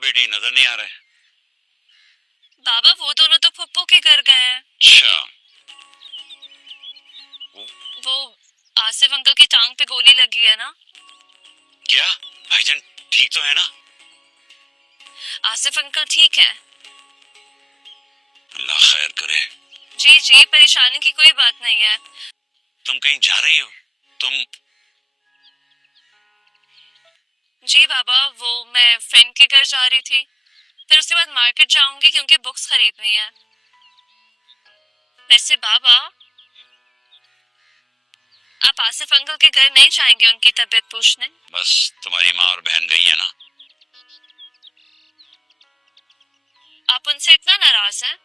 बेटी नजर नहीं आ रहे। बाबा वो दोनों तो पप्पू के घर गए हैं। अच्छा, वो आसिफ अंकल की टांग पे गोली लगी है ना। क्या भाईजान ठीक तो है ना? आसिफ अंकल ठीक है। अल्लाह खैर करे। जी जी, परेशानी की कोई बात नहीं है। तुम कहीं जा रही हो? तुम? जी बाबा, वो मैं फ्रेंड के घर जा रही थी, फिर उसके बाद मार्केट जाऊंगी क्योंकि बुक्स खरीदनी है। वैसे बाबा, आप आसिफ अंकल के घर नहीं जाएंगे उनकी तबीयत पूछने? बस तुम्हारी माँ और बहन गई है ना। आप उनसे इतना नाराज हैं?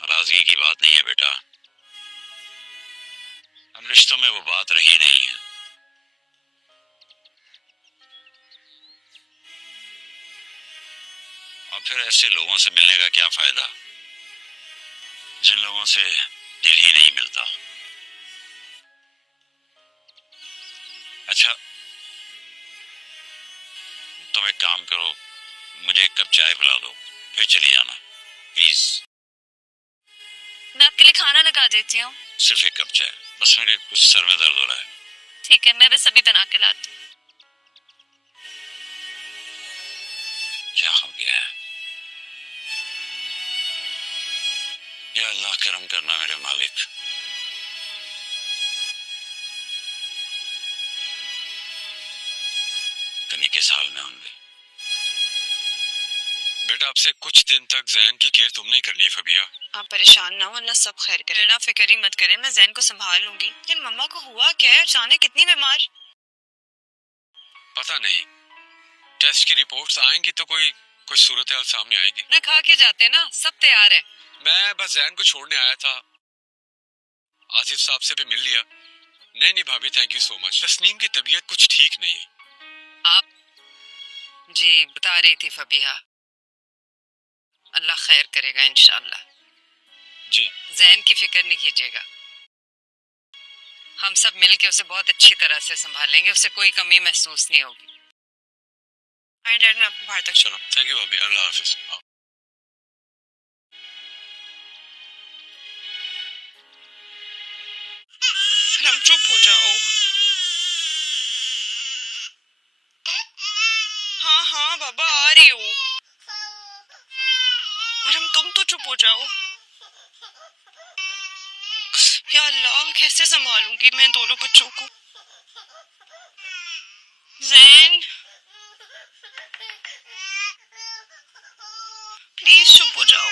नाराजगी की बात नहीं है बेटा, हम रिश्तों में वो बात रही नहीं है। और फिर ऐसे लोगों से मिलने का क्या फायदा जिन लोगों से दिल ही नहीं मिलता। अच्छा, तुम एक काम करो, मुझे एक कप चाय पिला दो, फिर चली जाना प्लीज। मैं आपके लिए खाना लगा देती हूँ। सिर्फ एक कप चाय, बस मेरे कुछ सर में दर्द हो रहा है। ठीक है, मैं बस अभी बना के लाती हूँ। क्या हो गया है? या अल्लाह करम करना मेरे मालिक। कनी के साल में होंगे। बेटा आपसे कुछ दिन तक जैन की केयर तुम नहीं करनी है फबिया। आप परेशान ना हो, अल्लाह सब खैर करे। ना फिक्र ही मत करें, मैं जैन को संभाल लूंगी। लेकिन मम्मा को हुआ क्या है अचानक, कितनी बीमार? पता नहीं, टेस्ट की रिपोर्ट्स आएंगी तो कोई सूरत हाल सामने आएगी। ना खा के जाते ना, सब तैयार है। मैं बस जैन को छोड़ने आया था, आसिफ साहब से भी मिल लिया। नहीं भाभी, thank you so much. Tasneem की तबीयत कुछ ठीक नहीं है। आप जी बता रही थी फबिहा, अल्लाह खैर करेगा इंशाल्लाह। जी जैन की फिक्र नहीं कीजिएगा, हम सब मिलके उसे बहुत अच्छी तरह से संभालेंगे, उसे कोई कमी महसूस नहीं होगी। आई डैड, मैं आपको बाहर तक चलो, थैंक यू भाभी, अल्लाह हाफिज। हम चुप हो जाओ। हाँ हाँ बाबा आ रही हूँ। और हम तुम तो चुप हो जाओ। या अल्लाह, कैसे संभालूंगी मैं दोनों बच्चों को? जैन प्लीज चुप हो जाओ।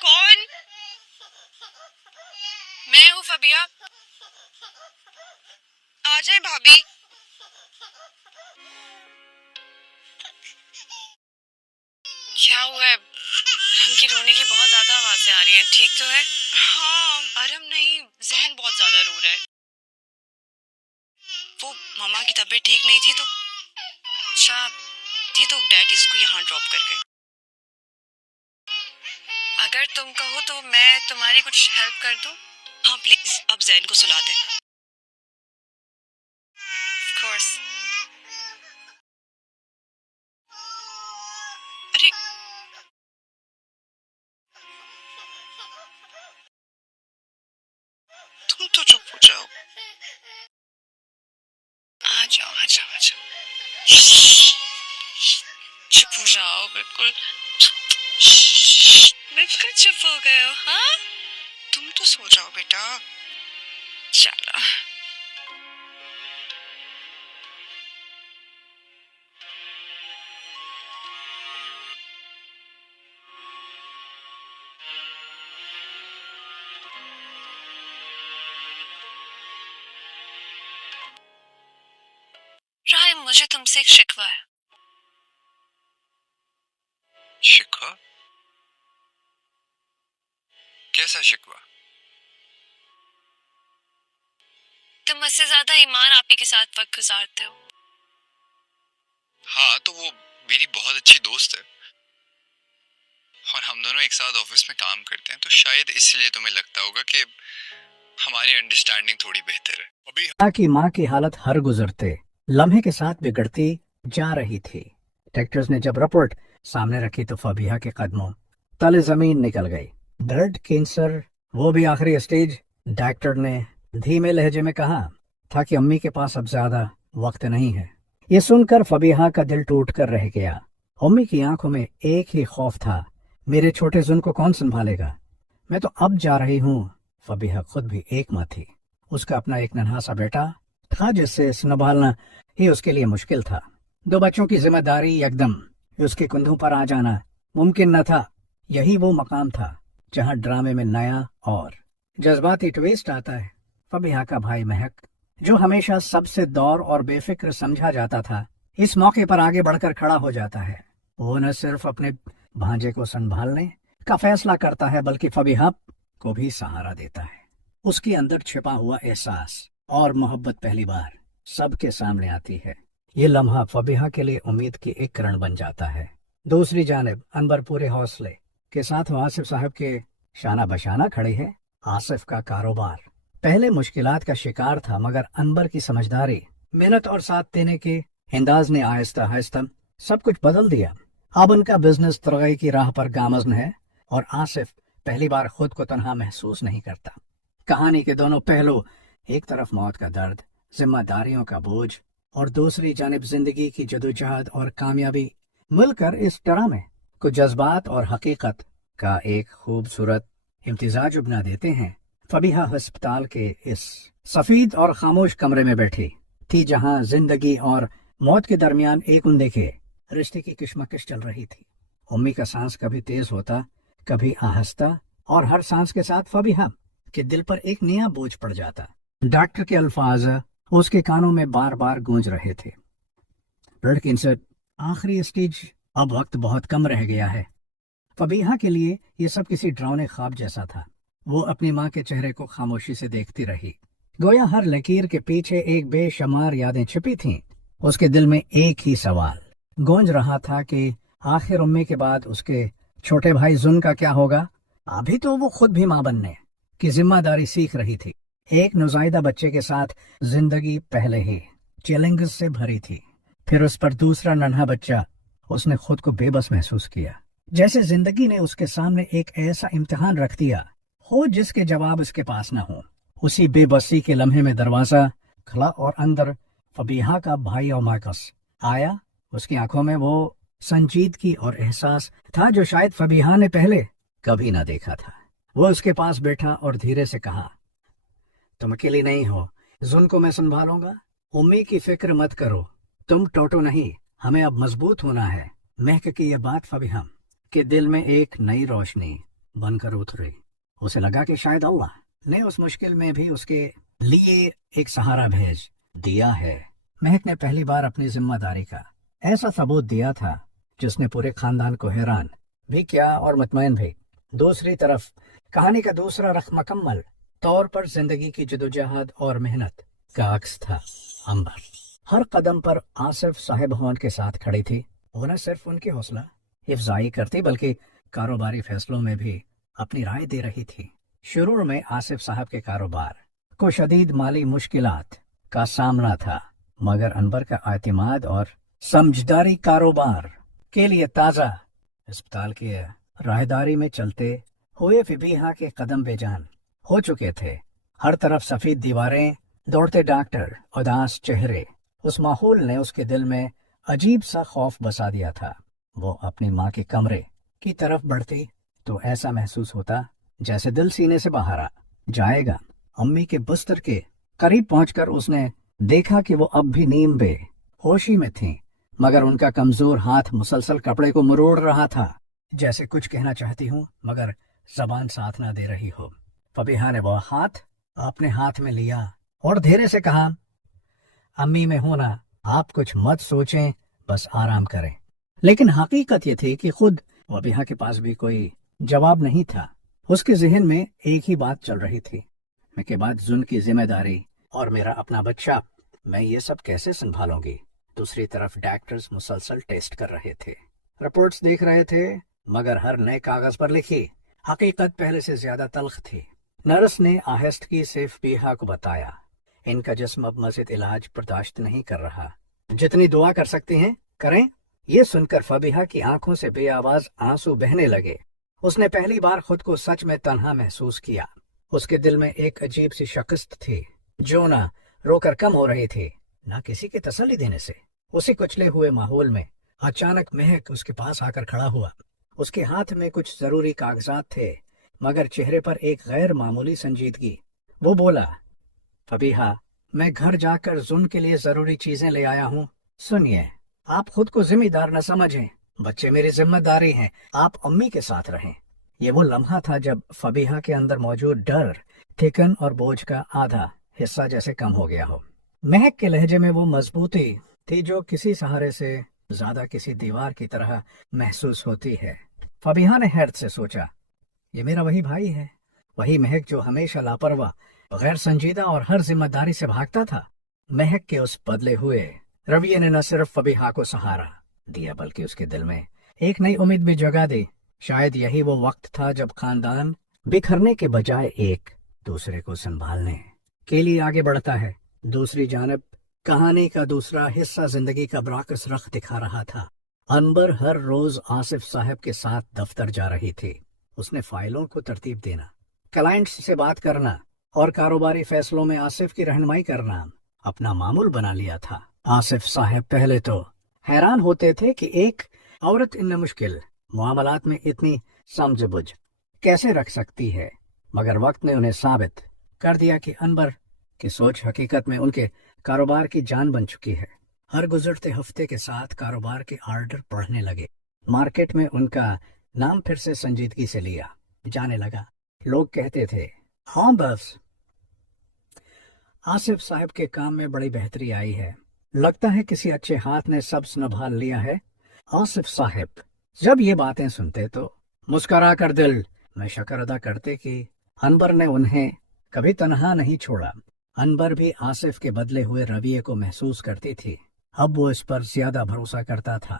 कौन? मैं हूँ फबिया। आ जाए भाभी। क्या हुआ है? उनकी रोने की बहुत ज्यादा आवाजें आ रही हैं, ठीक तो है? हाँ अरम नहीं, जहन बहुत ज्यादा रो रहा है। वो मामा की तबीयत ठीक नहीं थी तो अच्छा थी तो डैड इसको यहाँ ड्रॉप कर गए। अगर तुम कहो तो मैं तुम्हारी कुछ हेल्प कर दूं? हाँ प्लीज, अब जैन को सुला दें। Of course. अरे तुम तो चुप हो जाओ। आ जाओ आ जाओ आ जाओ। चुप हो जाओ, बिल्कुल बिल्कुल चुप हो गए हो। हाँ तुम तो सो जाओ बेटा। चलो राय, मुझे तुमसे एक शिकवा है। शिकवा? कैसा शिकवा? तुम मुझसे ज्यादा ईमान आप ही के साथ वक्त गुजारते हो। हाँ तो वो मेरी बहुत अच्छी दोस्त है और हम दोनों एक साथ ऑफिस में काम करते हैं, तो शायद इसलिए तुम्हें लगता होगा कि हमारी अंडरस्टैंडिंग थोड़ी बेहतर है। अभी की माँ की हालत हर गुजरते लम्हे के साथ बिगड़ती जा रही थी। डॉक्टर्स ने जब रिपोर्ट सामने रखी तो फबीहा के कदमों तले जमीन निकल गई। ब्लड कैंसर, वो भी आखिरी स्टेज। डॉक्टर ने धीमे लहजे में कहा था कि अम्मी के पास अब ज्यादा वक्त नहीं है। ये सुनकर फबीहा का दिल टूट कर रह गया। अम्मी की आंखों में एक ही खौफ था, मेरे छोटे जुन को कौन संभालेगा। मैं तो अब जा रही हूँ। फबीहा खुद भी एक माँ थी, उसका अपना एक नन्हा सा बेटा था जिससे संभालना ही उसके लिए मुश्किल था। 2 बच्चों की जिम्मेदारी एकदम उसके कंधों पर आ जाना मुमकिन न था। यही वो मकाम था जहाँ ड्रामे में नया और जज्बाती ट्विस्ट आता है। फबीहा का भाई महक, जो हमेशा सबसे दौर और बेफिक्र समझा जाता था, इस मौके पर आगे बढ़कर खड़ा हो जाता है। वो न सिर्फ अपने भांजे को संभालने का फैसला करता है बल्कि फबीहा को भी सहारा देता है। उसके अंदर छिपा हुआ एहसास और मोहब्बत पहली बार सबके सामने आती है। ये लम्हा फबीहा के लिए उम्मीद की एक किरण बन जाता है। दूसरी जानिब अनबर पूरे हौसले के साथ आसिफ साहब के शाना बशाना खड़े है। आसिफ का कारोबार पहले मुश्किलात का शिकार था, मगर अनबर की समझदारी, मेहनत और साथ देने के अंदाज ने आहिस्ता आहिस्ता सब कुछ बदल दिया। अब उनका बिजनेस तरक्की की राह पर गामज़न है और आसिफ पहली बार खुद को तन्हा महसूस नहीं करता। कहानी के दोनों पहलू, एक तरफ मौत का दर्द, जिम्मेदारियों का बोझ, और दूसरी जानिब जिंदगी की जदोजहद और कामयाबी, मिलकर इस ड्रामे को जज्बात और हकीकत का एक खूबसूरत इम्तिजाज बना देते हैं। फबीहा अस्पताल के इस सफेद और खामोश कमरे में बैठी थी जहां जिंदगी और मौत के दरमियान एक अनदेखे रिश्ते की कशमकश चल रही थी। उम्मी का सांस कभी तेज होता, कभी आहिस्ता, और हर सांस के साथ फबीहा के दिल पर एक नया बोझ पड़ जाता। डॉक्टर के अल्फाज उसके कानों में बार बार गूंज रहे थे, ब्लड कैंसर आखिरी स्टेज, अब वक्त बहुत कम रह गया है। फबीहा के लिए ये सब किसी डरावने ख्वाब जैसा था। वो अपनी माँ के चेहरे को खामोशी से देखती रही, गोया हर लकीर के पीछे एक बेशुमार यादें छिपी थीं। उसके दिल में एक ही सवाल गूंज रहा था कि आखिर उम्मी के बाद उसके छोटे भाई जुन का क्या होगा। अभी तो वो खुद भी माँ बनने की जिम्मेदारी सीख रही थी। एक नौज़ायदा बच्चे के साथ जिंदगी पहले ही चैलेंज से भरी थी, फिर उस पर दूसरा नन्हा बच्चा। उसने खुद को बेबस महसूस किया, जैसे जिंदगी ने उसके सामने एक ऐसा इम्तिहान रख दिया हो जिसके जवाब उसके पास न हो। उसी बेबसी के लम्हे में दरवाजा खुला और अंदर फबीहा का भाई और मार्कस आया। उसकी आंखों में वो संजीदगी और एहसास था जो शायद फबीहा ने पहले कभी ना देखा था। वो उसके पास बैठा और धीरे से कहा, तुम अकेली नहीं हो, जुन को मैं संभालूंगा। उम्मी की फिक्र मत करो, तुम टोटो नहीं, हमें अब मजबूत होना है। महक की यह बात फबीहा के दिल में एक नई रोशनी बनकर उतरी। उसे लगा कि शायद अल्लाह ने उस मुश्किल में भी उसके लिए एक सहारा भेज दिया है। महक ने पहली बार अपनी जिम्मेदारी का ऐसा सबूत दिया था जिसने पूरे खानदान को हैरान भी किया और मुतमईन भी। दूसरी तरफ कहानी का दूसरा रख मुकम्मल तौर पर जिंदगी की जदोजहद और मेहनत का अक्स था। अंबर हर कदम पर आसिफ साहिब होन के साथ खड़ी थी। वो न सिर्फ उनकी हौसला अफजाई करती बल्कि कारोबारी फैसलों में भी अपनी राय दे रही थी। शुरू में आसिफ साहब के कारोबार को शदीद माली मुश्किलात का सामना था, मगर अनबर का एतमाद और समझदारी कारोबार के लिए ताज़ा अस्पताल की राहदारी में चलते हुए फबीहा के कदम बेजान हो चुके थे। हर तरफ सफेद दीवारें, दौड़ते डॉक्टर, उदास चेहरे, उस माहौल ने उसके दिल में अजीब सा खौफ बसा दिया था। वो अपनी माँ के कमरे की तरफ बढ़ती तो ऐसा महसूस होता जैसे दिल सीने से बाहर आ जाएगा। अम्मी के बिस्तर के करीब पहुंचकर उसने देखा कि वो अब भी नींद बेहोशी में थीं, मगर उनका कमजोर हाथ मुसलसल कपड़े को मरोड़ रहा था, जैसे कुछ कहना चाहती हूँ मगर जबान साथ ना दे रही हो। फबीहा ने वो हाथ अपने हाथ में लिया और धीरे से कहा, अम्मी में होना, आप कुछ मत सोचें, बस आराम करें। लेकिन हकीकत ये थी कि खुद फबीहा के पास भी कोई जवाब नहीं था। उसके जहन में एक ही बात चल रही थी, मैं के बाद जुन की जिम्मेदारी और मेरा अपना बच्चा, मैं ये सब कैसे संभालूंगी। दूसरी तरफ डॉक्टर्स मुसलसल टेस्ट कर रहे थे, रिपोर्ट्स देख रहे थे, मगर हर नए कागज पर लिखी हकीकत पहले से ज्यादा तल्ख थी। नर्स ने आहिस्तगी से फबीहा को बताया, इनका जिस्म अब मजीद इलाज बर्दाश्त नहीं कर रहा, जितनी दुआ कर सकती हैं करें। ये सुनकर फबीहा की आंखों से बेआवाज आंसू बहने लगे। उसने पहली बार खुद को सच में तन्हा महसूस किया। उसके दिल में एक अजीब सी शिकस्त थी जो ना रोकर कम हो रही थी, ना किसी की तसल्ली देने से। उसी कुचले हुए माहौल में अचानक महक उसके पास आकर खड़ा हुआ। उसके हाथ में कुछ जरूरी कागजात थे, मगर चेहरे पर एक गैर मामूली संजीदगी। वो बोला, फबीहा, मैं घर जाकर जुन के लिए जरूरी चीजें ले आया हूँ। सुनिए, आप खुद को जिम्मेदार न समझें, बच्चे मेरी जिम्मेदारी हैं, आप अम्मी के साथ रहें। ये वो लम्हा था जब फबीहा के अंदर मौजूद डर, थिकन और बोझ का आधा हिस्सा जैसे कम हो गया हो। महक के लहजे में वो मजबूती थी जो किसी सहारे से ज्यादा किसी दीवार की तरह महसूस होती है। फबीहा ने हैरत से सोचा, ये मेरा वही भाई है, वही महक जो हमेशा लापरवाह, गैर संजीदा और हर जिम्मेदारी से भागता था। महक के उस बदले हुए रवैये ने न सिर्फ फबीहा को सहारा दिया बल्कि उसके दिल में एक नई उम्मीद भी जगा दी। शायद यही वो वक्त था जब खानदान बिखरने के बजाय एक दूसरे को संभालने के लिए आगे बढ़ता है। दूसरी जानब कहानी का दूसरा हिस्सा जिंदगी का बराकस रख दिखा रहा था। अनबर हर रोज आसिफ साहब के साथ दफ्तर जा रही थी। उसने फाइलों को तरतीब देना, क्लाइंट्स से बात करना और कारोबारी फैसलों में आसिफ की रहनुमाई करना अपना मामूल बना लिया था। आसिफ साहब पहले तो हैरान होते थे कि एक औरत इन मुश्किल मामलात में इतनी समझ-बुझ कैसे रख सकती है, मगर वक्त ने उन्हें साबित कर दिया कि अनबर की सोच हकीकत में उनके कारोबार की जान बन चुकी है। हर गुजरते हफ्ते के साथ कारोबार के ऑर्डर बढ़ने लगे। मार्केट में उनका नाम फिर से संजीदगी से लिया जाने लगा। लोग कहते थे, हाँ बस आसिफ साहब के काम में बड़ी बेहतरी आई है, लगता है किसी अच्छे हाथ ने सब संभाल लिया है। आसिफ साहब जब ये बातें सुनते तो मुस्करा कर दिल में शुक्र अदा करते कि अनबर ने उन्हें कभी तनहा नहीं छोड़ा। अनबर भी आसिफ के बदले हुए रवैये को महसूस करती थी। अब वो इस पर ज्यादा भरोसा करता था,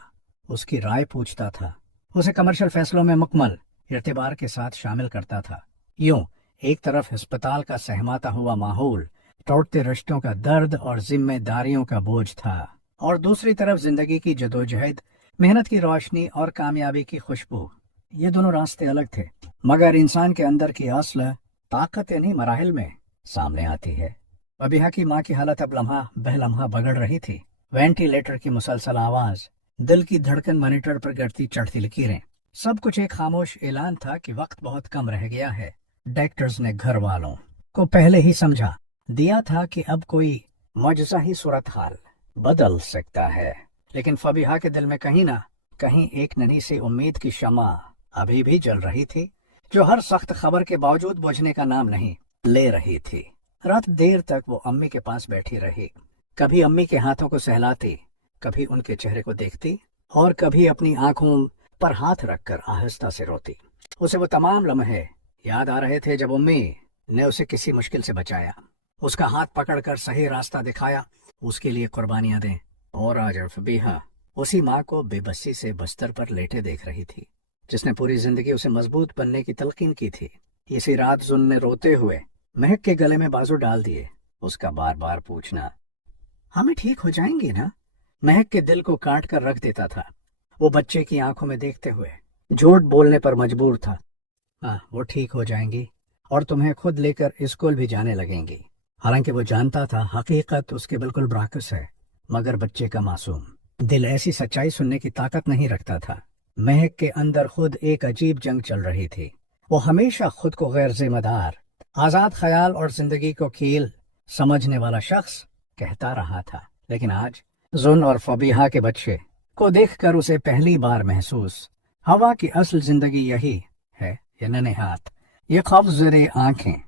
उसकी राय पूछता था, उसे कमर्शियल फैसलों में मुकम्मल इर्तिबार के साथ शामिल करता था। यूं एक तरफ अस्पताल का सहमाता हुआ माहौल, टूटते रिश्तों का दर्द और जिम्मेदारियों का बोझ था, और दूसरी तरफ जिंदगी की जदोजहद, मेहनत की रोशनी और कामयाबी की खुशबू। ये दोनों रास्ते अलग थे, मगर इंसान के अंदर की असल ताकत इन्हीं मराहिल में सामने आती है। फबीहा की माँ की हालत अब लम्हा बह लम्हा बिगड़ रही थी। वेंटिलेटर की मुसलसल आवाज, दिल की धड़कन मॉनिटर पर गिरती चढ़ती लकीरें, सब कुछ एक खामोश ऐलान था कि वक्त बहुत कम रह गया है। डॉक्टर्स ने घर वालों को पहले ही समझा दिया था कि अब कोई मुआजिजा ही सूरत हाल बदल सकता है, लेकिन फबीहा के दिल में कहीं ना कहीं एक नन्ही सी उम्मीद की शमा अभी भी जल रही थी, जो हर सख्त खबर के बावजूद बुझने का नाम नहीं ले रही थी। रात देर तक वो अम्मी के पास बैठी रही। कभी अम्मी के हाथों को सहलाती, कभी उनके चेहरे को देखती और कभी अपनी आंखों पर हाथ रखकर आहिस्ता से रोती। उसे वो तमाम लम्हे याद आ रहे थे जब अम्मी ने उसे किसी मुश्किल से बचाया, उसका हाथ पकड़कर सही रास्ता दिखाया, उसके लिए कुर्बानियां दें। और आज फबीहा उसी माँ को बेबसी से बिस्तर पर लेटे देख रही थी, जिसने पूरी जिंदगी उसे मजबूत बनने की तलकीन की थी। इसी रात जुन ने रोते हुए महक के गले में बाजू डाल दिए। उसका बार बार पूछना, हमें ठीक हो जाएंगे ना, महक के दिल को काट कर रख देता था। वो बच्चे की आंखों में देखते हुए झूठ बोलने पर मजबूर था। हाँ, वो ठीक हो जाएंगी और तुम्हें खुद लेकर स्कूल भी जाने लगेंगी। हालांकि वो जानता था हकीकत उसके बिल्कुल बराकस है, मगर बच्चे का मासूम दिल ऐसी सच्चाई सुनने की ताकत नहीं रखता था। महक के अंदर खुद एक अजीब जंग चल रही थी। वो हमेशा खुद को गैर जिम्मेदार, आजाद ख्याल और जिंदगी को खेल समझने वाला शख्स कहता रहा था, लेकिन आज जुन और फबीहा के बच्चे को देखकर उसे पहली बार महसूस हवा की असल जिंदगी यही है। ये नन्हे हाथ, ये खौफज़दे आंखें,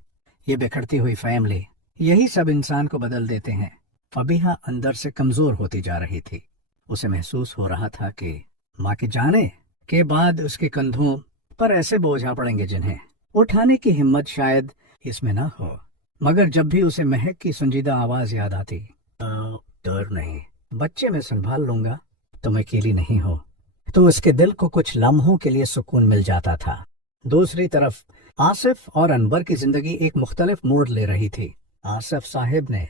ये बिखरती हुई फैमिली, यही सब इंसान को बदल देते हैं। फबीहा अंदर से कमजोर होती जा रही थी। उसे महसूस हो रहा था कि माँ के जाने के बाद उसके कंधों पर ऐसे बोझ आ पड़ेंगे जिन्हें उठाने की हिम्मत शायद इसमें न हो। मगर जब भी उसे महक की संजीदा आवाज याद आती, डर नहीं, बच्चे मैं संभाल लूंगा, तुम अकेली नहीं हो, तो उसके दिल को कुछ लम्हों के लिए सुकून मिल जाता था। दूसरी तरफ आसिफ और अनवर की जिंदगी एक मुख्तलिफ मोड़ ले रही थी। आसिफ साहिब ने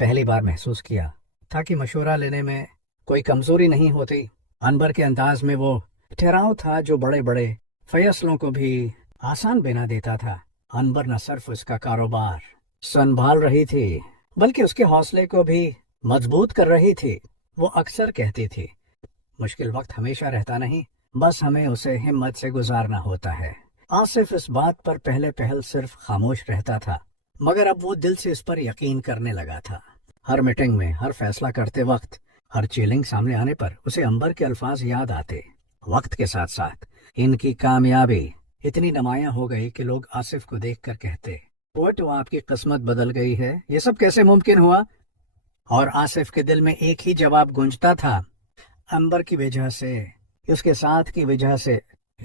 पहली बार महसूस किया था कि मशवरा लेने में कोई कमजोरी नहीं होती। अनवर के अंदाज में वो ठहराव था जो बड़े बड़े फैसलों को भी आसान बना देता था। अनवर न सिर्फ उसका कारोबार संभाल रही थी बल्कि उसके हौसले को भी मजबूत कर रही थी। वो अक्सर कहती थी, मुश्किल वक्त हमेशा रहता नहीं, बस हमें उसे हिम्मत से गुजारना होता है। आसिफ इस बात पर पहल सिर्फ खामोश रहता था, मगर अब वो दिल से इस पर यकीन करने लगा था। हर मीटिंग में, हर फैसला करते वक्त, हर चीलिंग सामने आने पर उसे अंबर के अल्फाज याद आते। वक्त के साथ साथ इनकी कामयाबी इतनी नुमायां हो गई कि लोग आसिफ को देखकर कहते, वो तो आपकी किस्मत बदल गई है, ये सब कैसे मुमकिन हुआ? और आसिफ के दिल में एक ही जवाब गूंजता था, अंबर की वजह से, उसके साथ की वजह से।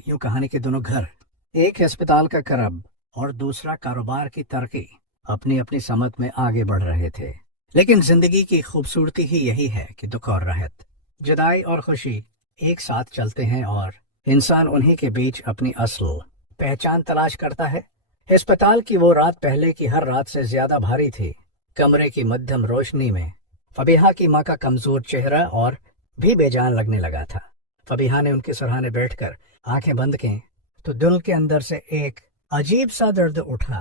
यूं कहानी के दोनों घर, एक अस्पताल का करब और दूसरा कारोबार की तरक्की, अपनी अपनी समत में आगे बढ़ रहे थे। लेकिन जिंदगी की खूबसूरती ही यही है कि दुख और राहत, जुदाई और खुशी एक साथ चलते हैं और इंसान उन्हीं के बीच अपनी असल पहचान तलाश करता है। अस्पताल की वो रात पहले की हर रात से ज्यादा भारी थी। कमरे की मध्यम रोशनी में फबीहा की माँ का कमजोर चेहरा और भी बेजान लगने लगा था। फबीहा ने उनके सरहाने बैठकर आंखें बंद की तो दिल के अंदर से एक अजीब सा दर्द उठा।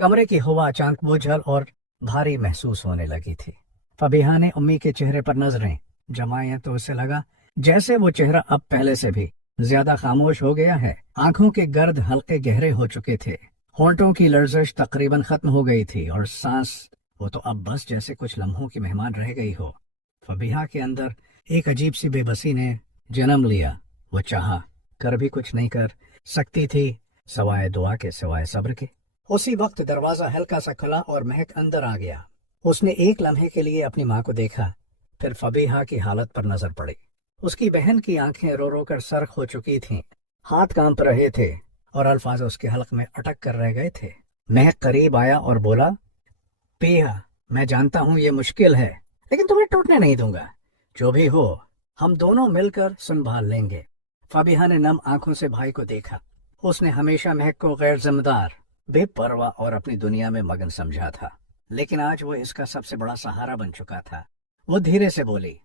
कमरे की हवा अचानक बोझल और भारी महसूस होने लगी थी। फबीहा ने उम्मी के चेहरे पर नजरें जमाई तो उसे लगा जैसे वो चेहरा अब पहले से भी ज्यादा खामोश हो गया है। आंखों के गर्द हल्के गहरे हो चुके थे, होंठों की लर्जिश तकरीबन खत्म हो गई थी और सांस वो तो अब बस जैसे कुछ लम्हों की मेहमान रह गई हो। फबीहा के अंदर एक अजीब सी बेबसी ने जन्म लिया। वो चाहा कर भी कुछ नहीं कर सकती थी सवाए दुआ के, सिवाय सब्र के। उसी वक्त दरवाजा हल्का सा खुला और महक अंदर आ गया। उसने एक लम्हे के लिए अपनी माँ को देखा, फिर फबीहा की हालत पर नजर पड़ी। उसकी बहन की आंखें रो रो कर सर्ख हो चुकी थीं, हाथ कांप रहे थे और अल्फाज उसके हलक में अटक कर रह गए थे। महक करीब आया और बोला, पिया, मैं जानता हूँ ये मुश्किल है, लेकिन तुम्हें टूटने नहीं दूंगा। जो भी हो हम दोनों मिलकर संभाल लेंगे। फबीहा ने नम आंखों से भाई को देखा। उसने हमेशा महक को गैर जिम्मेदार, बेपरवाह और अपनी दुनिया में मगन समझा था, लेकिन आज वो इसका सबसे बड़ा सहारा बन चुका था। वो धीरे से बोली,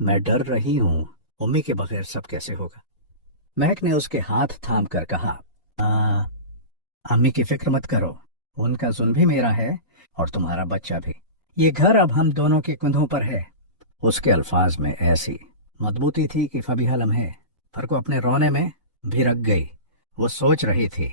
मैं डर रही हूँ, उम्मी के बगैर सब कैसे होगा? महक ने उसके हाथ थाम कर कहा, अम्मी की फिक्र मत करो, उनका जुल्म भी मेरा है और तुम्हारा बच्चा भी। ये घर अब हम दोनों के कंधों पर है। उसके अल्फाज में ऐसी मजबूती थी कि फबीहा लम्हे भर को अपने रोने में भी रख गई। वो सोच रही थी,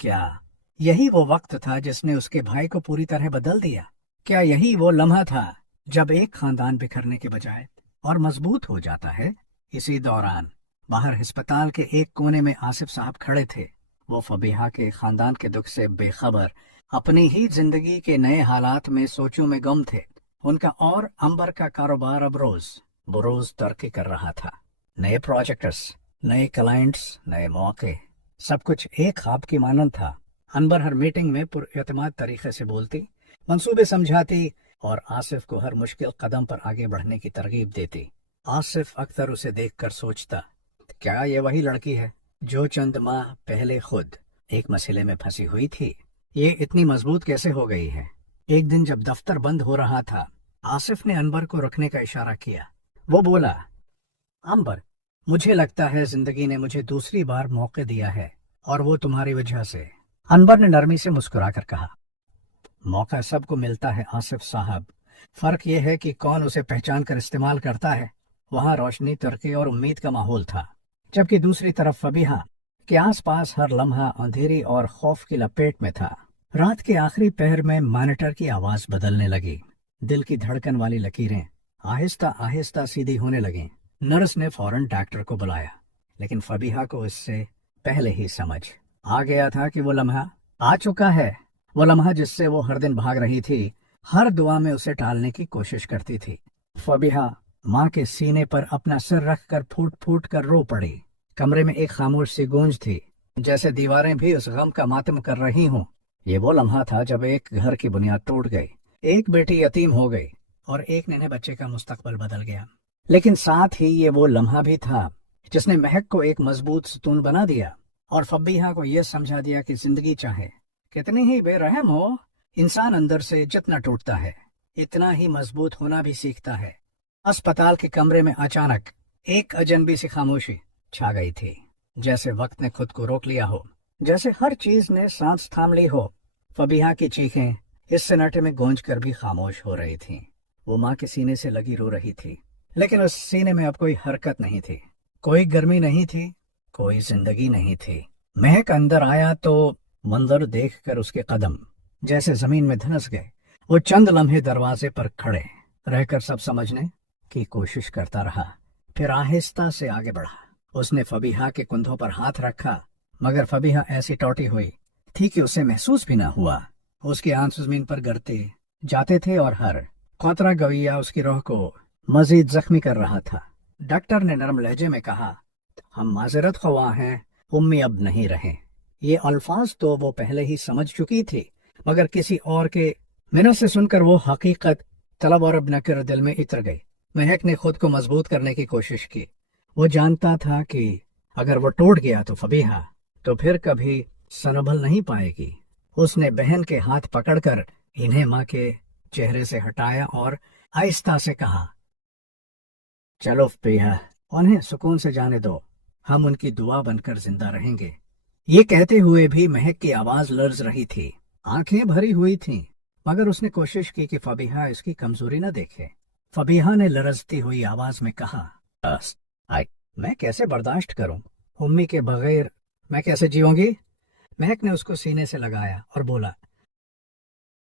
क्या यही वो वक्त था जिसने उसके भाई को पूरी तरह बदल दिया? क्या यही वो लम्हा था जब एक खानदान बिखरने के बजाय और मजबूत हो जाता है? इसी दौरान बाहर अस्पताल के एक कोने में आसिफ साहब खड़े थे। वो फबीहा के खानदान के दुख से बेखबर अपनी ही जिंदगी के नए हालात में सोचों में गुम थे। उनका और अंबर का कारोबार अब रोज बरोज तरक्की कर रहा था। नए प्रोजेक्ट्स, नए क्लाइंट्स, नए मौके, सब कुछ एक ख्वाब की मानंद था। अंबर हर मीटिंग में पुरएतमाद तरीके से बोलती, मंसूबे समझाती और आसिफ को हर मुश्किल कदम पर आगे बढ़ने की तरगीब देती। आसिफ अक्सर उसे देखकर सोचता, क्या ये वही लड़की है जो चंद माह पहले खुद एक मसले में फंसी हुई थी? ये इतनी मजबूत कैसे हो गई है? एक दिन जब दफ्तर बंद हो रहा था, आसिफ ने अनवर को रखने का इशारा किया। वो बोला, अंबर, मुझे लगता है जिंदगी ने मुझे दूसरी बार मौके दिया है और वो तुम्हारी वजह से। अनवर ने नरमी से मुस्कुराकर कहा, मौका सबको मिलता है आसिफ साहब, फर्क ये है कि कौन उसे पहचान कर इस्तेमाल करता है। वहाँ रोशनी, तरक्की और उम्मीद का माहौल था, जबकि दूसरी तरफ फबीहा के आसपास हर लम्हा अंधेरी और खौफ की लपेट में था। रात के आखिरी पहर में मॉनिटर की आवाज बदलने लगी। दिल की धड़कन वाली लकीरें आहिस्ता आहिस्ता सीधी होने लगीं। नर्स ने फौरन डॉक्टर को बुलाया, लेकिन फबीहा को इससे पहले ही समझ आ गया था कि वो लम्हा आ चुका है। वो लम्हा जिससे वो हर दिन भाग रही थी, हर दुआ में उसे टालने की कोशिश करती थी। फबीहा माँ के सीने पर अपना सिर रखकर फूट फूट कर रो पड़ी। कमरे में एक खामोश सी गूंज थी, जैसे दीवारें भी उस गम का मातम कर रही हों। ये वो लम्हा था जब एक घर की बुनियाद टूट गई, एक बेटी यतीम हो गई और एक नन्हे बच्चे का मुस्तकबल बदल गया। लेकिन साथ ही ये वो लम्हा भी था जिसने महक को एक मजबूत सुतून बना दिया और फबीहा को यह समझा दिया कि जिंदगी चाहे कितनी ही बेरहम हो, इंसान अंदर से जितना टूटता है इतना ही मजबूत होना भी सीखता है। अस्पताल के कमरे में अचानक एक अजनबी सी खामोशी छा गई थी, जैसे वक्त ने खुद को रोक लिया हो, जैसे हर चीज ने सांस थाम ली हो। फबीहा की चीखें इस सन्नाटे में गूंज कर भी खामोश हो रही थीं। वो माँ के सीने से लगी रो रही थी, लेकिन उस सीने में अब कोई हरकत नहीं थी, कोई गर्मी नहीं थी, कोई जिंदगी नहीं थी। महक अंदर आया तो मंजर देखकर उसके कदम जैसे जमीन में धंस गए। वो चंद लम्हे दरवाजे पर खड़े रहकर सब समझने की कोशिश करता रहा, फिर आहिस्ता से आगे बढ़ा। उसने फबीहा के कंधों पर हाथ रखा, मगर फबीहा ऐसी टौटी हुई थी कि उसे महसूस भी न हुआ। उसके आंसू जमीन पर गिरते जाते थे और हर कतरा गवैया उसकी रूह को मजीद जख्मी कर रहा था। डॉक्टर ने नरम लहजे में कहा, हम माजरत ख्वाह हैं, उम्मी अब नहीं रहे। ये अल्फाज तो वो पहले ही समझ चुकी थी, मगर किसी और के मिनट से सुनकर वो हकीकत तलब और अब नकर दिल में इतर गई। महक ने खुद को मजबूत करने की कोशिश की। वो जानता था कि अगर वो टूट गया तो फबीहा तो फिर कभी संभल नहीं पाएगी। उसने बहन के हाथ पकड़कर इन्हें माँ के चेहरे से हटाया और आहिस्ता से कहा, चलो फबीहा, उन्हें सुकून से जाने दो, हम उनकी दुआ बनकर जिंदा रहेंगे। ये कहते हुए भी महक की आवाज लर्ज रही थी, आंखें भरी हुई थीं, मगर उसने कोशिश की कि फबीहा इसकी कमजोरी न देखे। फबीहा ने लरजती हुई आवाज में कहा, मैं कैसे बर्दाश्त करूं? उम्मी के बगैर मैं कैसे जीऊंगी? महक ने उसको सीने से लगाया और बोला,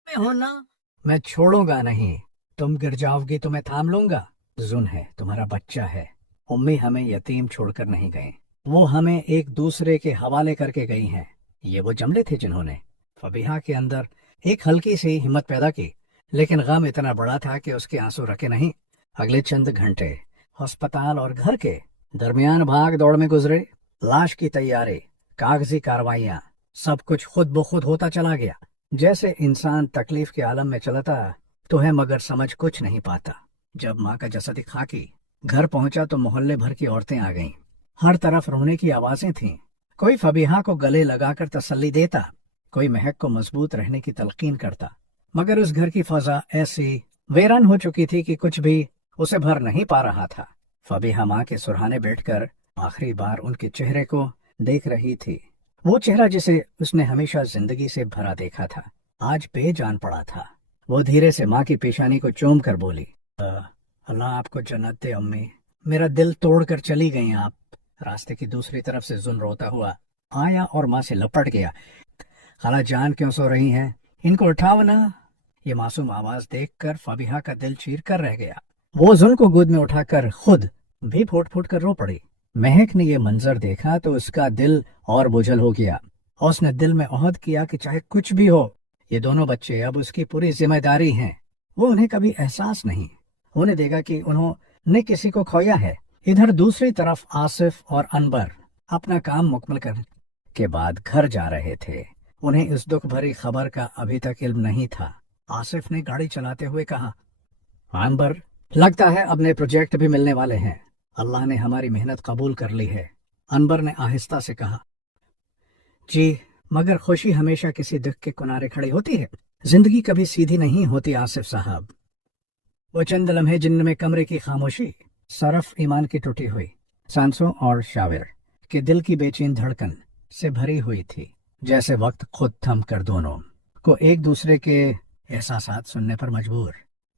मैं हूं ना, मैं छोड़ूंगा नहीं। तुम गिर जाओगी तो मैं थाम लूंगा। जुन है, तुम्हारा बच्चा है। उम्मी हमें यतीम छोड़कर नहीं गए, वो हमें एक दूसरे के हवाले करके गई हैं। ये वो जमले थे जिन्होंने। फबीहा के अंदर एक हल्की सी हिम्मत पैदा की, लेकिन गम इतना बड़ा था कि उसके आंसू रखे नहीं। अगले चंद घंटे अस्पताल और घर के दरमियान भाग दौड़ में गुजरे। लाश की तैयारी, कागजी कार्रवाइयां, सब कुछ खुद ब खुद होता चला गया। जैसे इंसान तकलीफ के आलम में चलता तो है, मगर समझ कुछ नहीं पाता। जब माँ का जसद खाकी घर पहुंचा तो मोहल्ले भर की औरतें आ गईं। हर तरफ रोने की आवाजें थीं। कोई फबीहा को गले लगाकर तसल्ली देता, कोई महक को मजबूत रहने की तलकीन करता, मगर उस घर की फजा ऐसी वीरान हो चुकी थी कि कुछ भी उसे भर नहीं पा रहा था। फबीहा माँ के सुरहाने बैठकर आखिरी बार उनके चेहरे को देख रही थी। वो चेहरा जिसे उसने हमेशा जिंदगी से भरा देखा था, आज बेजान पड़ा था। वो धीरे से माँ की पेशानी को चूम कर बोली, अल्लाह आपको जन्नत दे अम्मी, मेरा दिल तोड़ कर चली गई आप। रास्ते की दूसरी तरफ से जुन रोता हुआ आया और माँ से लपट गया। खाला जान क्यों सो रही हैं? इनको उठाओ ना। ये मासूम आवाज देखकर फबीहा का दिल चीर कर रह गया। वो जुन को गोद में उठाकर खुद भी फूट फूट कर रो पड़ी। महक ने ये मंजर देखा तो उसका दिल और बोझल हो गया। और उसने दिल में ओहद किया कि चाहे कुछ भी हो, ये दोनों बच्चे अब उसकी पूरी जिम्मेदारी हैं। वो उन्हें कभी एहसास नहीं होने देगा कि उन्होंने किसी को खोया है। इधर दूसरी तरफ आसिफ और अनबर अपना काम मुकम्मल करने के बाद घर जा रहे थे। उन्हें इस दुख भरी खबर का अभी तक इल्म नहीं था। आसिफ ने गाड़ी चलाते हुए कहा, अनबर, लगता है अब नए प्रोजेक्ट भी मिलने वाले हैं। अल्लाह ने हमारी मेहनत कबूल कर ली है। अनबर ने आहिस्ता से कहा, जी, मगर खुशी हमेशा किसी दुख के किनारे खड़ी होती है। जिंदगी कभी सीधी नहीं होती आसिफ साहब। वो चंद लम्हे जिनमें कमरे की खामोशी सरफ ईमान की टूटी हुई सांसों और शाविर के दिल की बेचैन धड़कन से भरी हुई थी, जैसे वक्त खुद थम कर दोनों को एक दूसरे के एहसासात सुनने पर मजबूर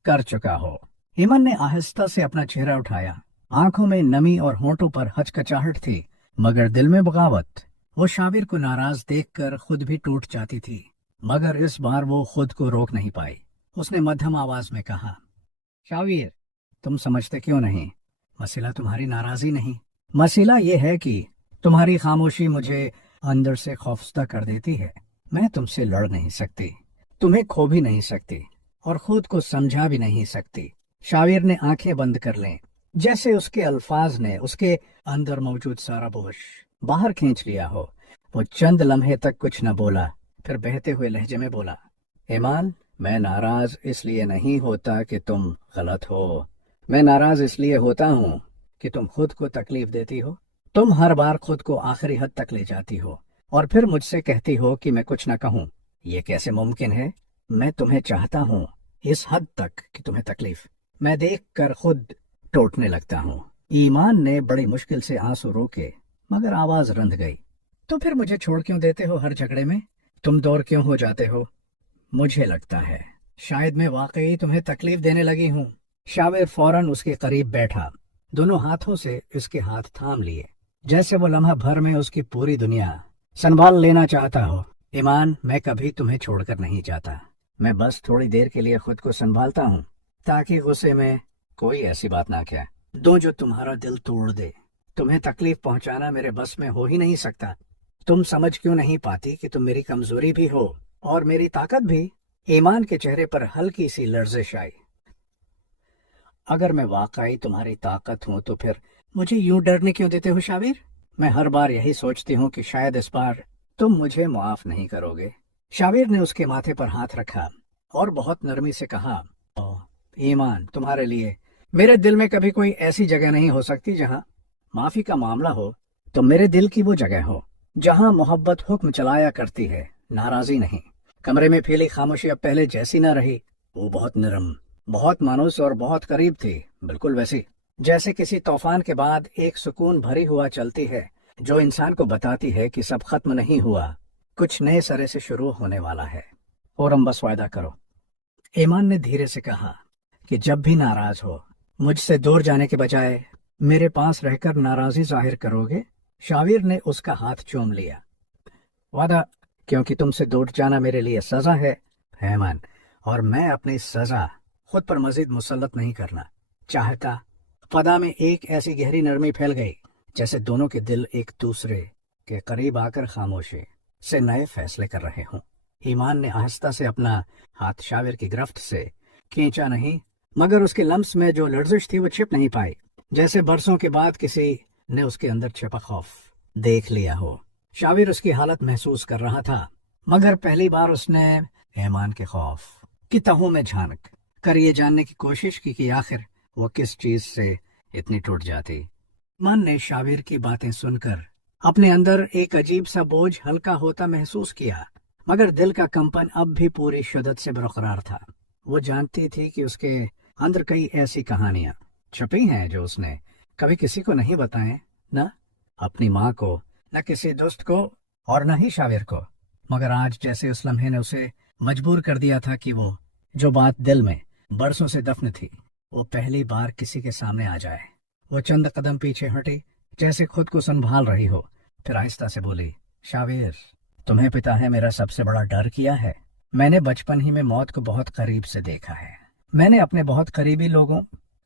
कर चुका हो। ईमान ने आहिस्ता से अपना चेहरा उठाया। आंखों में नमी और होंठों पर हचकचाहट थी, मगर दिल में बगावत। वो शाविर को नाराज देखकर खुद भी टूट जाती थी, मगर इस बार वो खुद को रोक नहीं पाई। उसने मध्यम आवाज में कहा, शाविर, तुम समझते क्यों नहीं? मसला तुम्हारी नाराजी नहीं, मसला ये है कि तुम्हारी खामोशी मुझे अंदर से खौफजदा कर देती है। मैं तुमसे लड़ नहीं सकती, तुम्हें खो भी नहीं सकती और खुद को समझा भी नहीं सकती। शाविर ने आंखें बंद कर लें, जैसे उसके अल्फाज ने उसके अंदर मौजूद सारा बोझ बाहर खींच लिया हो। वो चंद लम्हे तक कुछ न बोला, फिर बहते हुए लहजे में बोला, ईमान, मैं नाराज इसलिए नहीं होता कि तुम गलत हो। मैं नाराज इसलिए होता हूँ कि तुम खुद को तकलीफ देती हो। तुम हर बार खुद को आखिरी हद तक ले जाती हो और फिर मुझसे कहती हो कि मैं कुछ न कहूँ। ये कैसे मुमकिन है? मैं तुम्हें चाहता हूँ इस हद तक कि तुम्हें तकलीफ मैं देख कर खुद टूटने लगता हूँ। ईमान ने बड़ी मुश्किल से आंसू रोके, मगर आवाज रंध गई। तो फिर मुझे छोड़ क्यों देते हो हर झगड़े में? तुम दूर क्यों हो जाते हो? मुझे लगता है शायद मैं वाकई तुम्हें तकलीफ देने लगी हूँ। शाविर फौरन उसके करीब बैठा, दोनों हाथों से उसके हाथ थाम लिए, जैसे वो लम्हा भर में उसकी पूरी दुनिया संभाल लेना चाहता हो। ईमान, मैं कभी तुम्हें छोड़कर नहीं जाता। मैं बस थोड़ी देर के लिए खुद को संभालता हूँ, ताकि गुस्से में कोई ऐसी बात ना कहे दो जो तुम्हारा दिल तोड़ दे। तुम्हें तकलीफ पहुंचाना मेरे बस में हो ही नहीं सकता। तुम समझ क्यों नहीं पाती कि तुम मेरी कमजोरी भी हो और मेरी ताकत भी? ईमान के चेहरे पर हल्की सी लर्जिश आई। अगर मैं वाकई तुम्हारी ताकत हूं तो फिर मुझे यूं डरने क्यों देते हो शाविर? मैं हर बार यही सोचती हूँ कि शायद इस बार तुम मुझे माफ नहीं करोगे। शाविर ने उसके माथे पर हाथ रखा और बहुत नरमी से कहा, ईमान, तुम्हारे लिए मेरे दिल में कभी कोई ऐसी जगह नहीं हो सकती जहाँ माफी का मामला हो। तो मेरे दिल की वो जगह हो जहाँ मोहब्बत हुक्म चलाया करती है, नाराजी नहीं। कमरे में फैली खामोशी अब पहले जैसी न रही। वो बहुत नरम, बहुत मानूस और बहुत करीब थी, बिल्कुल वैसी जैसे किसी तूफान के बाद एक सुकून भरी हुआ चलती है, जो इंसान को बताती है कि सब खत्म नहीं हुआ, कुछ नए सिरे से शुरू होने वाला है। और हम बस वायदा करो। ईमान ने धीरे से कहा कि जब भी नाराज हो मुझसे दूर जाने के बजाय मेरे पास रहकर नाराजी जाहिर करोगे। शाविर ने उसका हाथ चूम लिया। वादा, क्योंकि तुमसे दूर जाना मेरे लिए सजा है ईमान, और मैं अपनी सजा खुद पर मजीद मुसल्लत नहीं करना चाहता। फदा में एक ऐसी गहरी नरमी फैल गई जैसे दोनों के दिल एक दूसरे के करीब आकर खामोशी से नए फैसले कर रहे हों। ईमान ने आहिस्ता से अपना हाथ शाविर की गिरफ्त से खींचा नहीं, मगर उसके लम्स में जो लर्जिश थी वो छिप नहीं पाई, जैसे बरसों के बाद किसी ने उसके अंदर छिपा खौफ देख लिया हो। शाविर उसकी हालत महसूस कर रहा था, मगर पहली बार उसने ईमान के खौफ की तहों में झांक कर ये जानने की कोशिश की कि आखिर वो किस चीज से इतनी टूट जाती। ईमान ने शाविर की बातें सुनकर अपने अंदर एक अजीब सा बोझ हल्का होता महसूस किया, मगर दिल का कंपन अब भी पूरी शिद्दत से बरकरार था। वो जानती थी कि उसके अंदर कई ऐसी कहानियां छुपी हैं जो उसने कभी किसी को नहीं बताएं, न अपनी माँ को, न किसी दोस्त को, और न ही शाविर को। मगर आज जैसे उस लम्हे ने उसे मजबूर कर दिया था कि वो जो बात दिल में बरसों से दफन थी वो पहली बार किसी के सामने आ जाए। वो चंद कदम पीछे हटी, जैसे खुद को संभाल रही हो, फिर आहिस्ता से बोली, शाविर, तुम्हें पिता है मेरा सबसे बड़ा डर किया है। मैंने बचपन ही में मौत को बहुत करीब से देखा है। मैंने अपने बहुत करीबी लोगों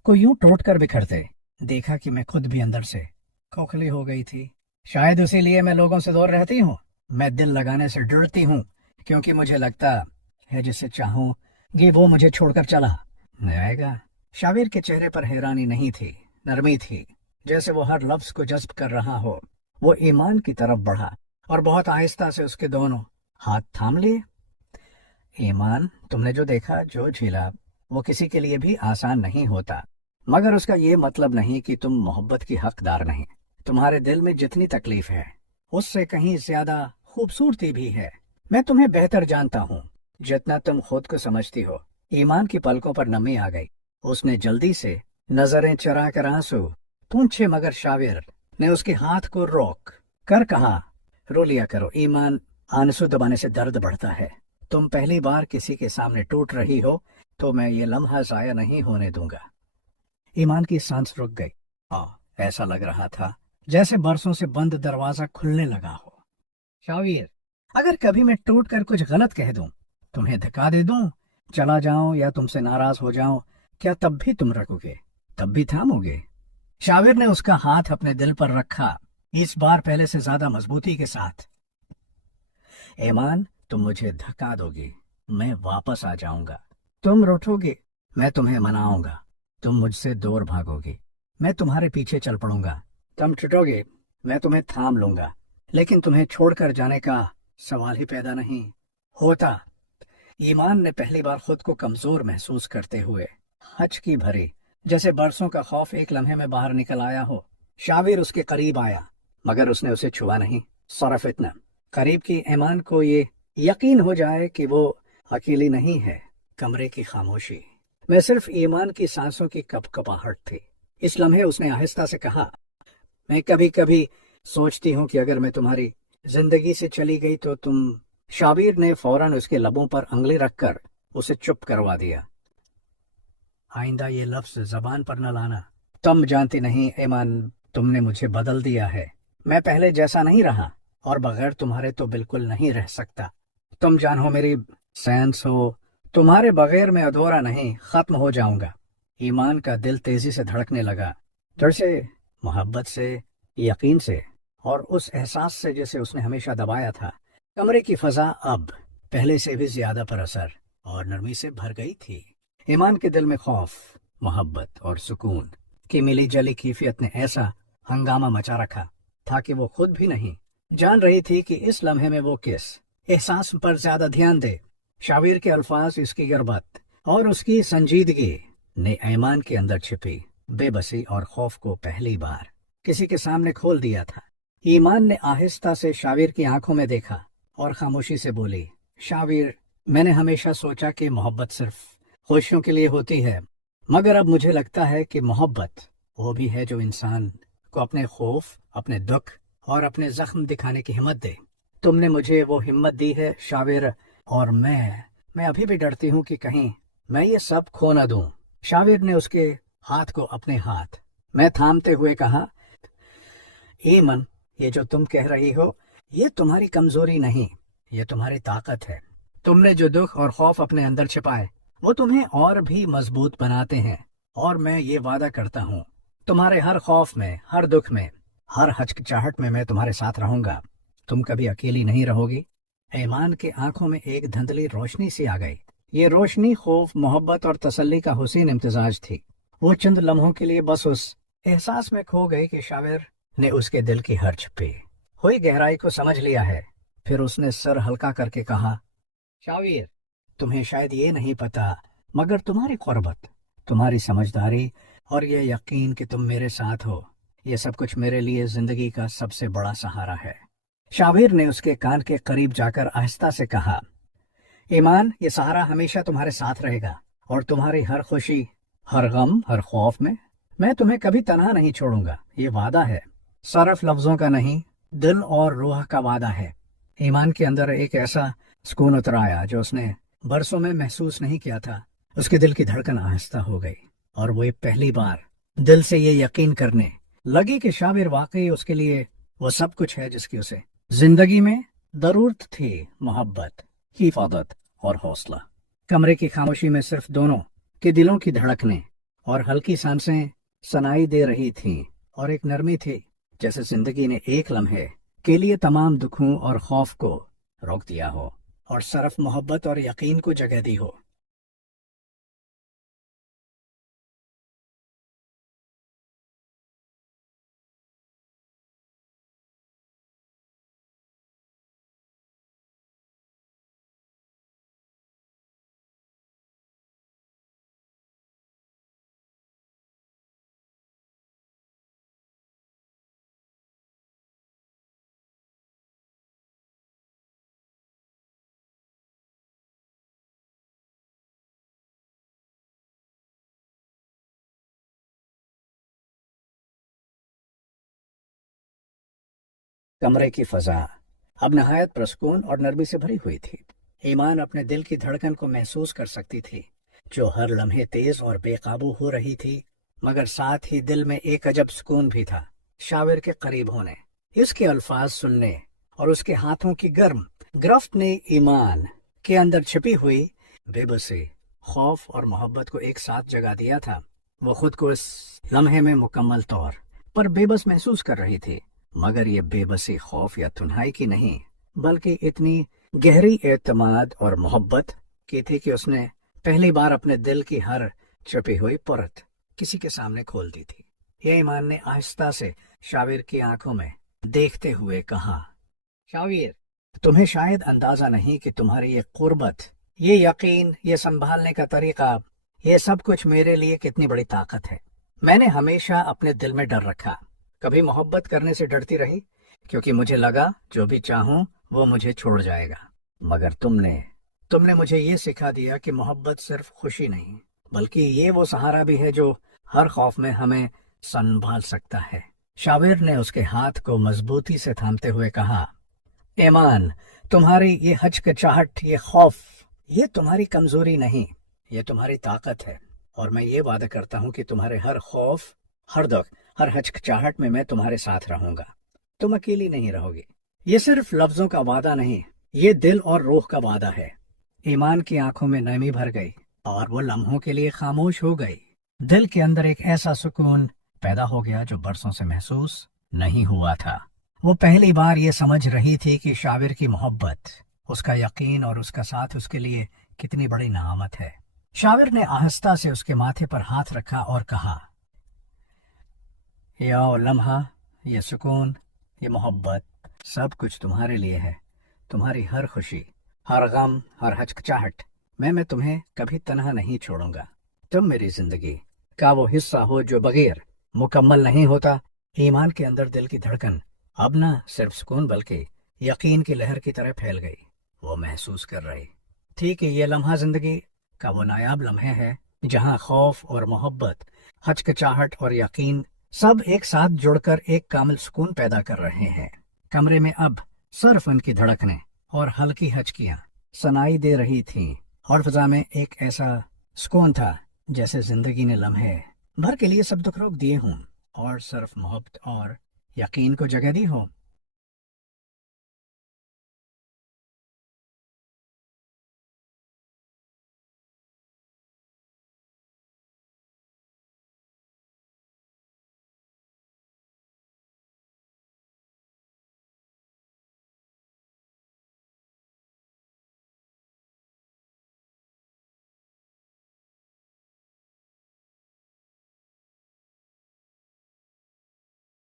को यूं टूट कर बिखरते देखा कि मैं खुद भी अंदर से खोखली हो गई थी। शायद उसी लिए मैं लोगों से दूर रहती हूँ। मैं दिल लगाने से डरती हूँ, क्योंकि मुझे लगता है जिसे चाहूंगी वो मुझे छोड़कर चला जाएगा। शाविर के चेहरे पर हैरानी नहीं थी, नरमी थी, जैसे वो हर लफ्ज को जज्ब कर रहा हो। वो ईमान की तरफ बढ़ा और बहुत आहिस्ता से उसके दोनों हाथ थाम लिए। ईमान, तुमने जो देखा, जो झेला, वो किसी के लिए भी आसान नहीं होता, मगर उसका ये मतलब नहीं कि तुम मोहब्बत की हकदार नहीं। तुम्हारे दिल में जितनी तकलीफ है उससे कहीं ज्यादा खूबसूरती भी है। मैं तुम्हें बेहतर जानता हूँ जितना तुम खुद को समझती हो। ईमान की पलकों पर नमी आ गई। उसने जल्दी से नजरें चरा कर आंसू पूछे, मगर शाविर ने उसके हाथ को रोक कर कहा, रो लिया करो ईमान, आंसू दबाने से दर्द बढ़ता है। तुम पहली बार किसी के सामने टूट रही हो तो मैं ये लम्हा जाया नहीं होने दूंगा। ईमान की सांस रुक गई। ऐसा लग रहा था जैसे बरसों से बंद दरवाजा खुलने लगा हो। शाविर, अगर कभी मैं टूट कर कुछ गलत कह दूं, तुम्हें धक्का दे दूं, चला जाऊं या तुमसे नाराज हो जाऊं, क्या तब भी तुम रखोगे? तब भी थामोगे? शाविर ने उसका हाथ अपने दिल पर रखा, इस बार पहले से ज्यादा मजबूती के साथ। ईमान, तुम मुझे धक्का दोगे, मैं वापस आ जाऊंगा। तुम रूठोगे, मैं तुम्हें मनाऊंगा। तुम मुझसे दूर भागोगे, मैं तुम्हारे पीछे चल पड़ूंगा। तुम टूटोगे, मैं तुम्हें थाम लूंगा, लेकिन तुम्हें छोड़कर जाने का सवाल ही पैदा नहीं होता। ईमान ने पहली बार खुद को कमजोर महसूस करते हुए हचकी भरी, जैसे बरसों का खौफ एक लम्हे में बाहर निकल आया हो। शाविर उसके करीब आया मगर उसने उसे छुआ नहीं। सिर्फ इतना करीब कि ईमान को ये यकीन हो जाए कि वो अकेली नहीं है। कमरे की खामोशी में सिर्फ ईमान की सांसों की कपकपाहट थी। इस लम्हे उसने आहिस्ता से कहा, मैं कभी कभी सोचती हूँ कि अगर मैं तुम्हारी जिंदगी से चली गई तो तुम। शाबिर ने फौरन उसके लबों पर उंगली रखकर उसे चुप करवा दिया। आइंदा ये लफ्ज जबान पर न लाना। तुम जानती नहीं ईमान, तुमने मुझे बदल दिया है। मैं पहले जैसा नहीं रहा और बगैर तुम्हारे तो बिल्कुल नहीं रह सकता। तुम जानो मेरी सेंस हो, तुम्हारे बगैर मैं अधूरा नहीं, खत्म हो जाऊंगा। ईमान का दिल तेजी से धड़कने लगा, डर से, मोहब्बत से, यकीन से और उस एहसास से जिसे उसने हमेशा दबाया था। कमरे की फजा अब पहले से भी ज्यादा परअसर और नरमी से भर गई थी। ईमान के दिल में खौफ, मोहब्बत और सुकून की मिली जली कैफियत ने ऐसा हंगामा मचा रखा था कि वो खुद भी नहीं जान रही थी कि इस लम्हे में वो किस एहसास पर ज्यादा ध्यान दे। शाबिर के अल्फाज, उसकी गिरबत और उसकी संजीदगी ने ईमान के अंदर छिपी बेबसी और खौफ को पहली बार किसी के सामने खोल दिया था। ईमान ने आहिस्ता से शाबिर की आंखों में देखा और खामोशी से बोली, शाबिर, मैंने हमेशा सोचा कि मोहब्बत सिर्फ खुशियों के लिए होती है, मगर अब मुझे लगता है कि मोहब्बत वो भी है जो इंसान को अपने खौफ, अपने दुख और अपने जख्म दिखाने की हिम्मत दे। तुमने मुझे वो हिम्मत दी है शाबिर, और मैं अभी भी डरती हूँ कि कहीं मैं ये सब खो न दूं। शाबिर ने उसके हाथ को अपने हाथ में थामते हुए कहा, ईमान, ये जो तुम कह रही हो ये तुम्हारी कमजोरी नहीं, ये तुम्हारी ताकत है। तुमने जो दुख और खौफ अपने अंदर छिपाए वो तुम्हें और भी मजबूत बनाते हैं, और मैं ये वादा करता हूँ तुम्हारे हर खौफ में, हर दुख में, हर हचकिचाहट में मैं तुम्हारे साथ रहूंगा। तुम कभी अकेली नहीं रहोगी। ईमान की आंखों में एक धुंधली रोशनी सी आ गई। ये रोशनी खौफ, मोहब्बत और तसल्ली का हुसैन इम्तिजाज थी। वो चंद लम्हों के लिए बस उस एहसास में खो गई कि शाबिर ने उसके दिल की हर छुपी हुई गहराई को समझ लिया है। फिर उसने सर हल्का करके कहा, शाबिर, तुम्हें शायद ये नहीं पता, मगर तुम्हारी कुर्बत, तुम्हारी समझदारी और ये यकीन कि तुम मेरे साथ हो, ये सब कुछ मेरे लिए जिंदगी का सबसे बड़ा सहारा है। शाबिर ने उसके कान के करीब जाकर आहिस्ता से कहा, ईमान, ये सहारा हमेशा तुम्हारे साथ रहेगा और तुम्हारी हर खुशी, हर गम, हर खौफ में मैं तुम्हें कभी तन्हा नहीं छोड़ूंगा। ये वादा है, सिर्फ लफ्जों का नहीं, दिल और रूह का वादा है। ईमान के अंदर एक ऐसा सुकून उतर आया जो उसने बरसों में महसूस नहीं किया था। उसके दिल की धड़कन आहिस्ता हो गई और वो पहली बार दिल से ये यकीन करने लगी कि शाबिर वाकई उसके लिए वो सब कुछ है जिसकी उसे जिंदगी में जरूरत थी। मोहब्बत, हिफाजत और हौसला। कमरे की खामोशी में सिर्फ दोनों के दिलों की धड़कनें और हल्की सांसें सुनाई दे रही थीं, और एक नरमी थी जैसे जिंदगी ने एक लम्हे के लिए तमाम दुखों और खौफ को रोक दिया हो और सिर्फ मोहब्बत और यकीन को जगह दी हो। कमरे की फजा अब नहायत प्रसकून और नरमी से भरी हुई थी। ईमान अपने दिल की धड़कन को महसूस कर सकती थी, जो हर लम्हे तेज और बेकाबू हो रही थी, मगर साथ ही दिल में एक अजब सुकून भी था। शाबिर के करीब होने, इसके अल्फाज सुनने और उसके हाथों की गर्म गिरफ्त ने ईमान के अंदर छिपी हुई बेबसी, खौफ और मोहब्बत को एक साथ जगा दिया था। वो खुद को इस लम्हे में मुकम्मल तौर पर बेबस महसूस कर रही थी, मगर ये बेबसी खौफ या तन्हाई की नहीं, बल्कि इतनी गहरी एतमाद और मोहब्बत की थी कि उसने पहली बार अपने दिल की हर छुपी हुई परत किसी के सामने खोल दी थी। ये ईमान ने आहिस्ता से शाबिर की आंखों में देखते हुए कहा, शाबिर, तुम्हें शायद अंदाजा नहीं कि तुम्हारी ये कुर्बत, ये यकीन, ये संभालने का तरीका, ये सब कुछ मेरे लिए कितनी बड़ी ताकत है। मैंने हमेशा अपने दिल में डर रखा कभी मोहब्बत करने से डरती रही, क्योंकि मुझे लगा जो भी चाहूं वो मुझे छोड़ जाएगा। मगर तुमने मुझे ये सिखा दिया कि मोहब्बत सिर्फ खुशी नहीं, बल्कि ये वो सहारा भी है जो हर खौफ में हमें संभाल सकता है। शाबिर ने उसके हाथ को मजबूती से थामते हुए कहा, ईमान, तुम्हारी ये हचकिचाहट, ये खौफ, ये तुम्हारी कमजोरी नहीं, ये तुम्हारी ताकत है। और मैं ये वादा करता हूँ कि तुम्हारे हर खौफ, हर दुख, हर हचकिचाहट में मैं तुम्हारे साथ रहूंगा। तुम अकेली नहीं रहोगी। ये सिर्फ लफ्जों का वादा नहीं, ये दिल और रूह का वादा है। ईमान की आंखों में नमी भर गई और वो लम्हों के लिए खामोश हो गई। दिल के अंदर एक ऐसा सुकून पैदा हो गया जो बरसों से महसूस नहीं हुआ था। वो पहली बार ये समझ रही थी कि शाबिर की मोहब्बत, उसका यकीन और उसका साथ उसके लिए कितनी बड़ी नेमत है। शाबिर ने आहिस्ता से उसके माथे पर हाथ रखा और कहा, या लम्हा, ये सुकून, ये मोहब्बत, सब कुछ तुम्हारे लिए है। तुम्हारी हर खुशी, हर गम, हर हचकिचाहट में मैं तुम्हें कभी तन्हा नहीं छोड़ूंगा। तुम मेरी जिंदगी का वो हिस्सा हो जो बगैर मुकम्मल नहीं होता। ईमान के अंदर दिल की धड़कन अब न सिर्फ सुकून बल्कि यकीन की लहर की तरह फैल गई। वो महसूस कर रही थी कि ये लम्हा जिंदगी का वो नायाब लम्हे है जहाँ खौफ और मोहब्बत, हचकिचाहट और यकीन सब एक साथ जुड़कर एक कामिल सुकून पैदा कर रहे हैं। कमरे में अब सिर्फ उनकी धड़कनें और हल्की हचकियां सुनाई दे रही थीं और फिजा में एक ऐसा सुकून था जैसे जिंदगी ने लम्हे भर के लिए सब दुख रोक दिए हों और सिर्फ मोहब्बत और यकीन को जगह दी हो।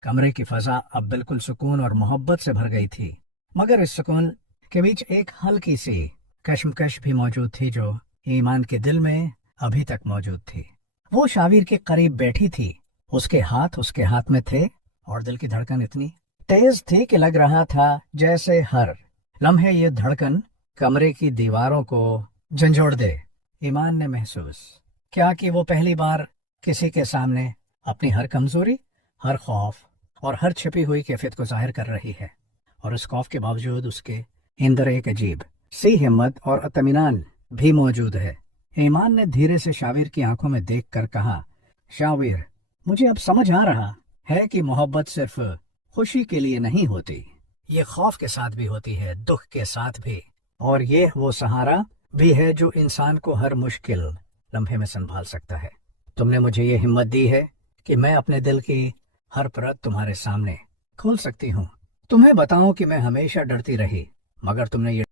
कमरे की फजा अब बिल्कुल सुकून और मोहब्बत से भर गई थी, मगर इस सुकून के बीच एक हल्की सी कश्मकश भी मौजूद थी जो ईमान के दिल में अभी तक मौजूद थी। वो शाबिर के करीब बैठी थी, उसके हाथ में थे और दिल की धड़कन इतनी तेज थी कि लग रहा था जैसे हर लम्हे ये धड़कन कमरे की दीवारों को झंझोड़ दे। ईमान ने महसूस क्या कि वो पहली बार किसी के सामने अपनी हर कमजोरी, हर खौफ और हर छिपी हुई कैफियत को जाहिर कर रही है, और उस खौफ के बावजूद उसके अंदर एक अजीब सी हिम्मत और इत्मीनान भी मौजूद है। ईमान ने धीरे से शाबिर की आंखों में देखकर कहा, शाबिर, मुझे अब समझ आ रहा है कि मोहब्बत सिर्फ खुशी के लिए नहीं होती, ये खौफ के साथ भी होती है, दुख के साथ भी, और ये वो सहारा भी है जो इंसान को हर मुश्किल लम्हे में संभाल सकता है। तुमने मुझे ये हिम्मत दी है कि मैं अपने दिल की हर परत तुम्हारे सामने खोल सकती हूँ। तुम्हें बताऊं कि मैं हमेशा डरती रही, मगर तुमने ये